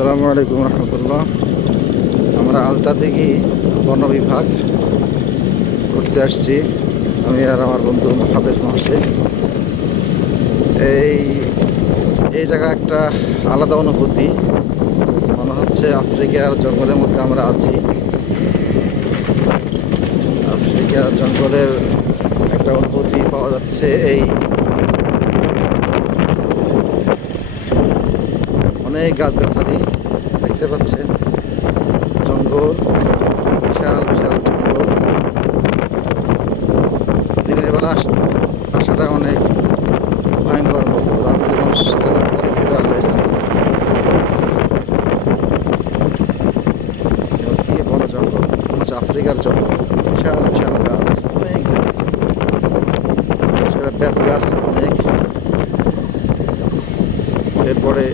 আসসালামু আলাইকুম রহমতুল্লাহ। আমরা আলতা দিঘি বন বিভাগ ঘুরতে আসছি, আমি আর আমার বন্ধু হাফেজ মহসিন। এই এই জায়গা একটা আলাদা অনুভূতি, মনে হচ্ছে আফ্রিকার জঙ্গলের মধ্যে আমরা আছি। আফ্রিকার জঙ্গলের একটা অনুভূতি পাওয়া যাচ্ছে। এই অনেক গাছগাছালি দেখতে পাচ্ছেন, জঙ্গল, বিশাল বিশাল জঙ্গল। দিনের বেলা আসাটা অনেক ভয়ঙ্কর মতো, রাত্রে মানুষ যাতায়াত করে কীভাবে আল্লাহ জানে। কি বড় জঙ্গল, হচ্ছে আফ্রিকার জঙ্গল, বিশাল বিশাল গাছ, অনেক গাছ, বেত গাছ অনেক। এরপরে